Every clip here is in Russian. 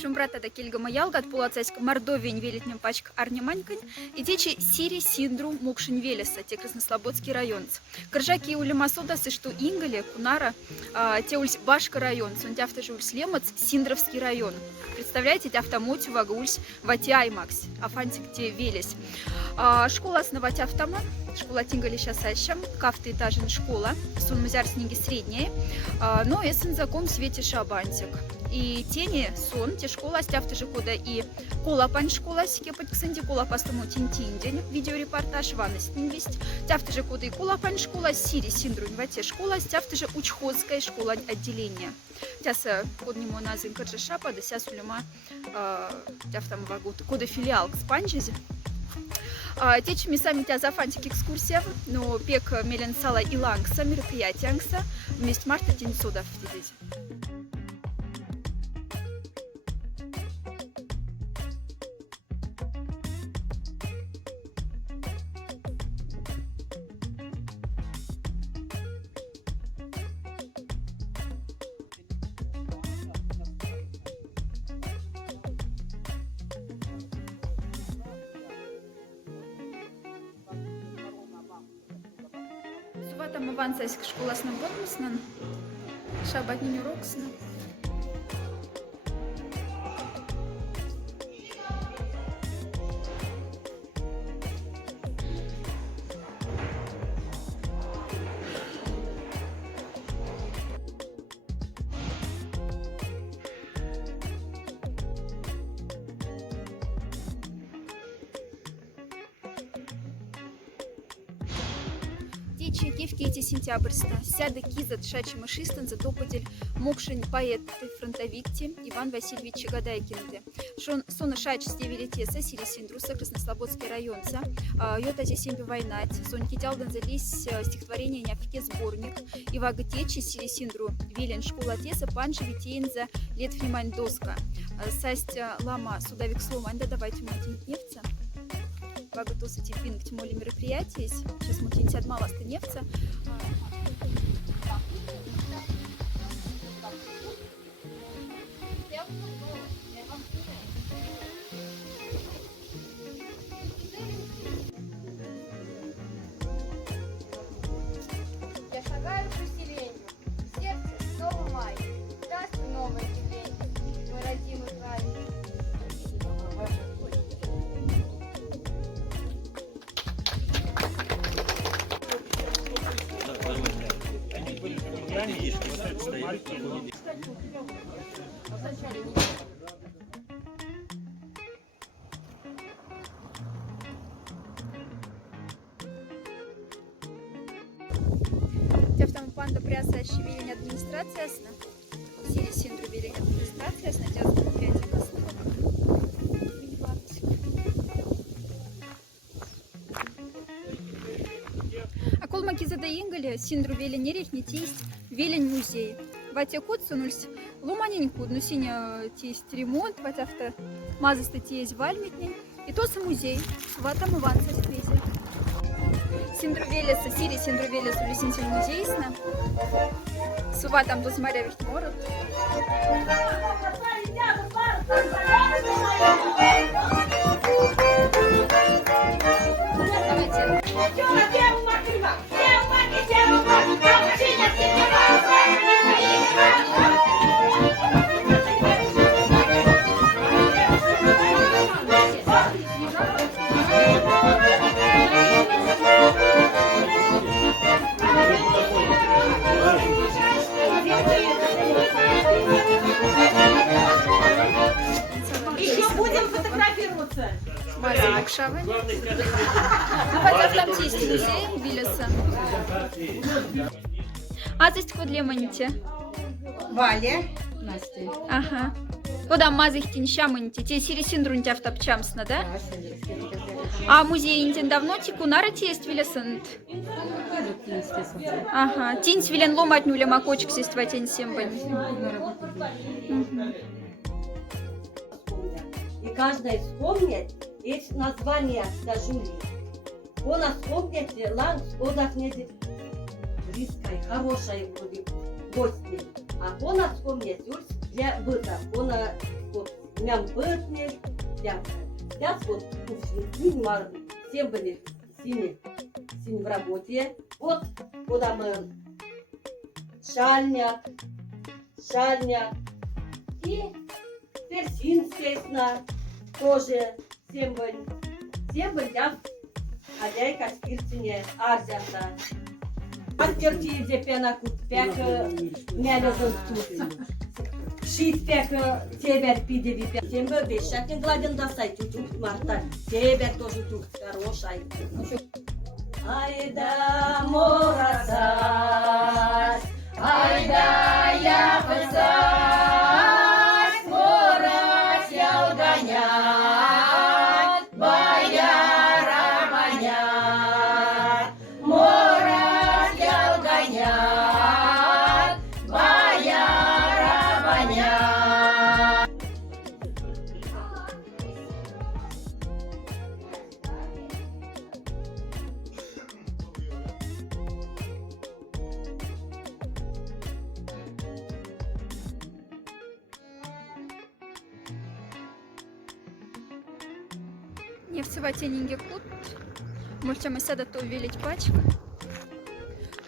Шумбрата да кельгама ялгат полацайск мордовень велетнем пачк арняманькань и течи сири синдру мукшин велеса, те Краснослободский район. Кржаки улемасода что ингале кунара те ульс башка район, сон тяфта же ульс лемац Синдровский район. Представляете, тяфта мотива ульс ватиаймакс, афантик те велес. Школа основать автомат, школа тингали сейчас ащам, кафта этажен школа, сон музяр снеги средние, но эссен закон свете шабантик. И тени сон, те школа, стяфты же кода и колапань школа, сикепать ксенди колапастому тинтиндень, видеорепортаж ванна снинвесть, тяфты же кода и колапань школа, сири синдрунь вате школа, стяфты же учходская школа отделения. Тяса код нему назым каджи шапа, да ся сулема тяфтам вагут, кода филиал к спанчезе. Течми сами тебя зафантик экскурсия, но пек мелен сала и лангса, мероприятия ангса, вместе марта тень содов здесь. Там авансайск школасным подмыснан, шабатнин уроксна. Киевки эти сентябрьста, сяда кизат шачи мышистан за топодель мокшень поэт фронтовикти Иван Васильевич Чагадайкинте. Шон сона шач стевелитеса сири синдруса Краснослободский районца. Йота здесь семьи войнать. Сон китялдан залез стихотворение няфике сборник. Ивага течи сири синдру велен школа теса панжи витеенза лет фримань доска. Састь лама судовик сломань, да давайте мне нефтя. Готовься типинг тем более мероприятий. Сейчас мы тянемся от малоста нефтя. Я шагаю по селению, сердце снова май, даст новое явление, мой родимый край. Тяфтам панда пряса щевелень администрация сна. Сири синдру велень администрация сна тяз мероприятия косна. А кол макиза да ингале синдру велень нерехни тесть велень музей. Ватя кот сунулсь ломаненьку, ну синя тесть ремонт, ватя мазаста тесть вальмитней. И то са музей, ватам Иванца спезе. Синдрувелеса, сири синдрувелеса, улесинтель музейсна. Сува там до смаря вихтморот. Еще будем фотографироваться. Мария Макшавы. Ну, хотя там есть музей Виллеса. А здесь код лемоните? Валя. Настя. Ага. Куда мазых тинщамоните? Те сири синдрунте автопчамсна, да? А музей интен давно тикунара тесть Виллесант? Ага. Тинь вилен ломать нуля макочек сесть в тень сембань. И каждый вспомнит эти названия скажу ли. Она вспомнит ланг отдохнет близкой, хорошей вроде гости. А она вспомнит для быта, она вот мям пытни, я вот все были сини в работе. Вот куда мы шальняк и персин, естественно, тоже всем был я хозяйка спиртине Арзята. Антерти де пена купек мелезон тут. Шит пек тебер пидеви пек. Тем бы бешакин гладен дасай чуть-чуть марта. Тебер тоже тут хорошай. Айда морасай, айда я пасай, морас я угонят, бояра манят, морас я угонят, бояра манят. Нефтеватенинге кут. Можем сада то велить пачка.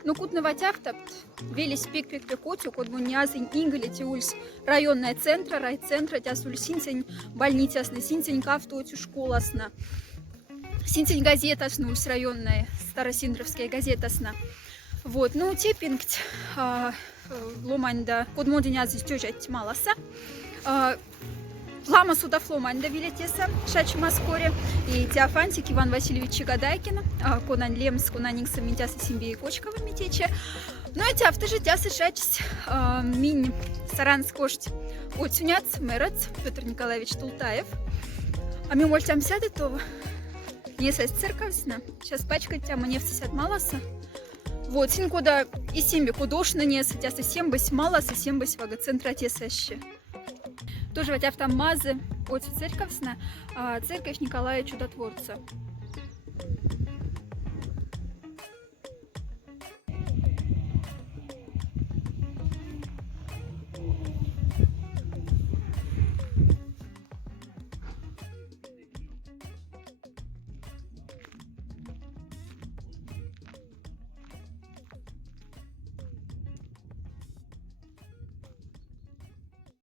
Ну кут на ватяхтапт. Велись пик котю, кот бунязень ингалити ульс районная центра, райцентра, тяс уль синцень больницасна, синцень кафту школасна. Синцень газетасна, ульс районная, старосиндровская газетасна. Вот, ну тепинgt ломанда, кот модинязень тёжать маласа. Лама суда фломанда вилетеса, шачи маскоре, и Теофантик Иван Васильевич Чигадайкин, конан лемс, конанинкса митяса симбии кочкова митече. Ну и тяфты же тясы шачись, минь саранскошт, отсюняц, мэрац, Петр Николаевич Тултаев. А ми мольтям сяды то не сась церковсна, сейчас пачкать тяма не всесят маласа. Вот, син куда и симби худошно не сатяса сембась маласа, сембась вага центра тесаще. Тоже в там мазы от церковсна, церковь Николая Чудотворца.